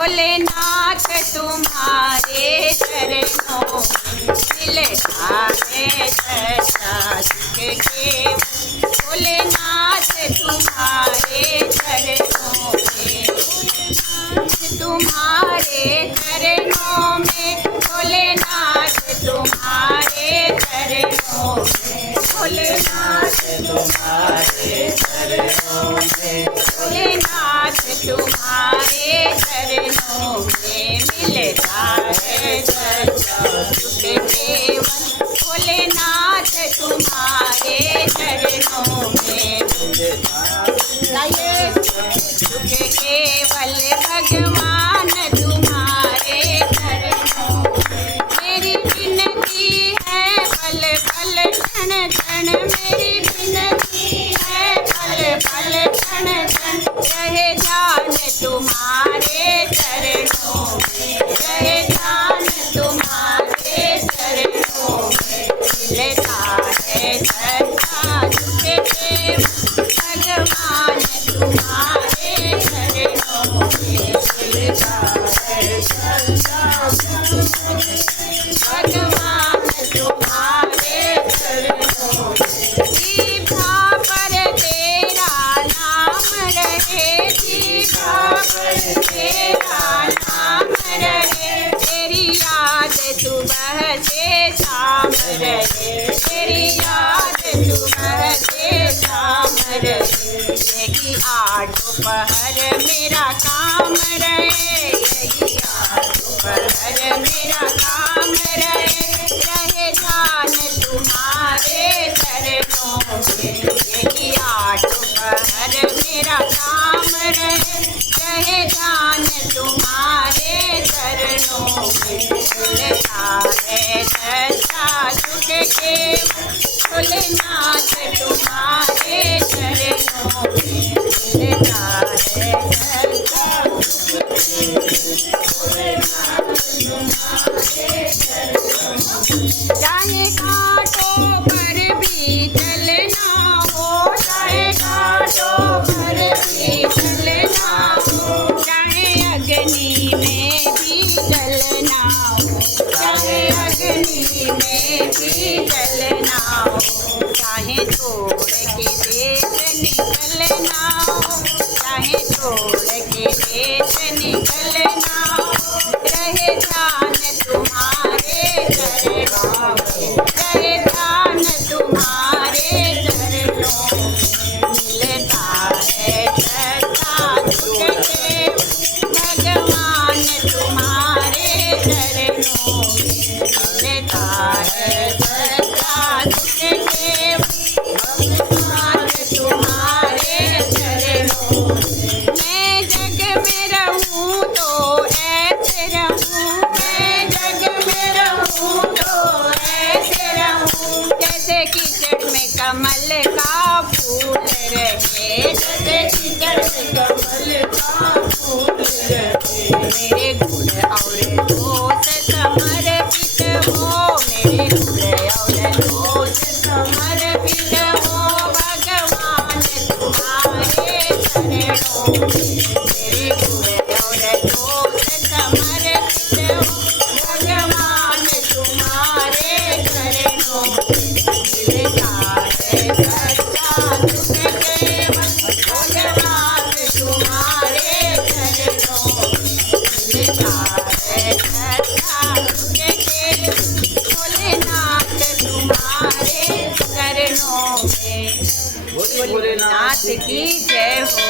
भोलेनाथ तुम्हारे चरणों में मिलता है सच्चा सुख केवल। भोलेनाथ तुम्हारे चरणों में, तुम्हारे चरणों में, भोलेनाथ तुम्हारे चरणों में, भोलेनाथ तुम्हारे चरणों में, भोलेनाथ तुम्हारे चरणों में मिलता है सच्चा सुख केवल। भोलेनाथ तुम्हारे चरणों में सुख केवल। भगवान तुम्हारे चरणों में मेरी विनती है, पल पल क्षण क्षण मेरी विनती है, पल पल क्षण क्षण रहे ध्यान तुम्हारे चरणों में, रहे ध्यान तुम्हारे चरणों में मिलता है सच्चा सुख केवल। भगवान तुम्हारे चरणों में मिलता है सच्चा सुख केवल। भगवान तुम्हारे चरणों में जीभा पर तेरा नाम रहे, जीभा पर तेरा नाम रहे, तेरी याद सुबह से शाम रहे, तेरी याद सुबह से शाम रहे। यही आठों पहर मेरा काम रहे, यही आठों पहर मेरा काम रहे, रहे ध्यान तुम्हारे चरणों में। यही आठों पहर मेरा काम रहे, रहे ध्यान तुम्हारे चरणों में मिलता है सच्चा सुख केवल। भोलेनाथ तुम्हारे चरणों में मिलता है सच्चा सुख केवल। भोलेनाथ तुम्हारे चरणों में चाहे घाटों पर भी चलना हो, चाहे घाटों पर भी चलना हो, चाहे अग्नि में भी जलना हो, चाहे अग्नि में भी जलना हो, चाहे तोड़ के देश निकलना हो, चाहे तोड़ के देश निकलना हो, रहे ध्यान तुम्हारे चरणों में, रहे ध्यान तुम्हारे चरणों में मिलता है सच्चा सुख केवल। भगवान तुम्हारे चरणों में मिलता है सच्चा सुख केवल। भगवान तुम्हारे चरणों में मैं जग में रहूं तो ऐसे रहूं, मैं जग में रहूं तो ऐसे रहूं, जैसे कीचड़ में कमल का फूल रहे, जैसे कीचड़ में कमल का फूल रहे। मेरे गुण और दोष समर्पित हो, मेरे गुण और दोष समर्पित हो, भगवान तुम्हारे चरणों में मेरे गुण और दोष समर्पित हो, भगवान तुम्हारे चरणों में मिलता है सच्चा सुख केवल। भगवान तुम्हारे चरणों में मिलता है सच्चा सुख केवल। भोलेनाथ तुम्हारे चरणों में। भोलेनाथ की जय हो।